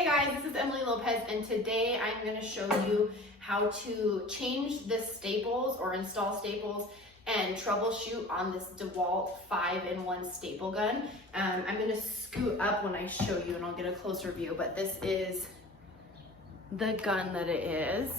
Hey guys, this is Emily Lopez, and today I'm going to show you how to change the staples or install staples and troubleshoot on this Dewalt 5-in-1 staple gun. I'm going to scoot up when I show you and I'll get a closer view, but this is the gun that it is.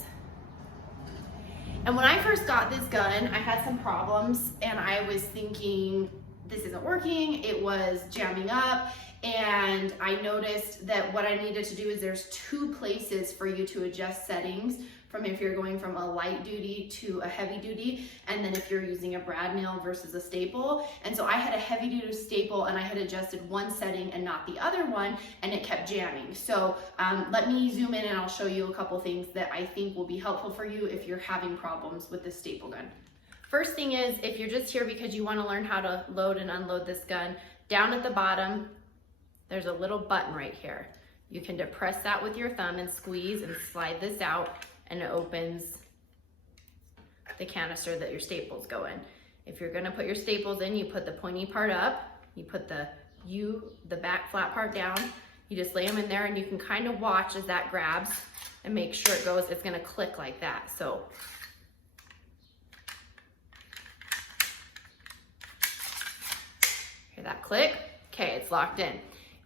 And when I first got this gun, I had some problems and I was thinking, this isn't working, it was jamming up, and I noticed that what I needed to do is there's two places for you to adjust settings from if you're going from a light duty to a heavy duty, and then if you're using a brad nail versus a staple. And so I had a heavy duty staple and I had adjusted one setting and not the other one, and it kept jamming. So let me zoom in and I'll show you a couple things that I think will be helpful for you if you're having problems with this staple gun. First thing is, if you're just here because you want to learn how to load and unload this gun, down at the bottom, there's a little button right here. You can depress that with your thumb and squeeze and slide this out, and it opens the canister that your staples go in. If you're gonna put your staples in, you put the pointy part up, you put the back flat part down, you just lay them in there, and you can kind of watch as that grabs and make sure it goes, it's gonna click like that. So hear that click? Okay, it's locked in.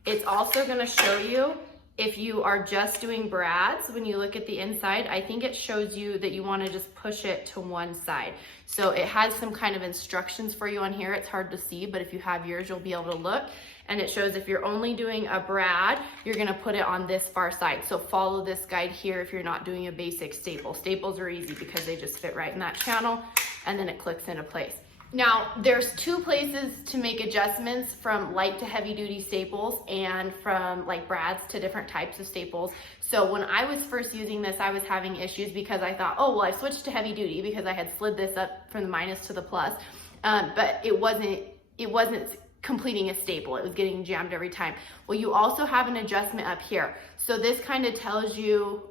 It's also gonna show you if you are just doing brads. When you look at the inside, I think it shows you that you wanna just push it to one side. So it has some kind of instructions for you on here. It's hard to see, but if you have yours, you'll be able to look. And it shows if you're only doing a brad, you're gonna put it on this far side. So follow this guide here if you're not doing a basic staple. Staples are easy because they just fit right in that channel, and then it clicks into place. Now, there's two places to make adjustments from light to heavy duty staples and from like brads to different types of staples. So when I was first using this, I was having issues because I thought, oh, well, I switched to heavy duty because I had slid this up from the minus to the plus, but it wasn't completing a staple. It was getting jammed every time. Well, you also have an adjustment up here. So this kind of tells you,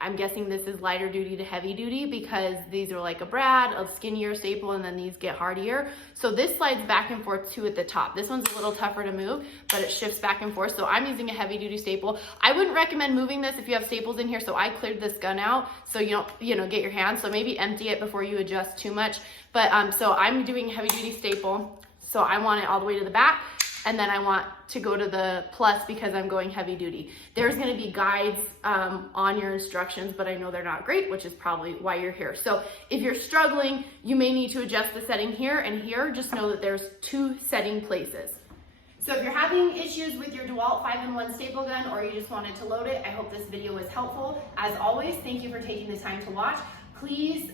I'm guessing this is lighter duty to heavy duty because these are like a brad, a skinnier staple, and then these get hardier. So this slides back and forth too at the top. This one's a little tougher to move, but it shifts back and forth. So I'm using a heavy duty staple. I wouldn't recommend moving this if you have staples in here. So I cleared this gun out so you don't, get your hands. So maybe empty it before you adjust too much. But so I'm doing heavy duty staple. So I want it all the way to the back. And then I want to go to the plus because I'm going heavy duty. There's gonna be guides on your instructions, but I know they're not great, which is probably why you're here. So if you're struggling, you may need to adjust the setting here and here. Just know that there's two setting places. So if you're having issues with your Dewalt 5-in-1 staple gun, or you just wanted to load it, I hope this video was helpful. As always, thank you for taking the time to watch. Please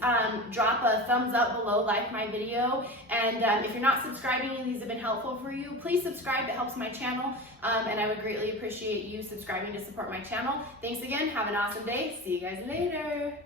drop a thumbs up below, like my video, and if you're not subscribing and these have been helpful for you, please subscribe. It helps my channel, and I would greatly appreciate you subscribing to support my channel. Thanks again. Have an awesome day. See you guys later.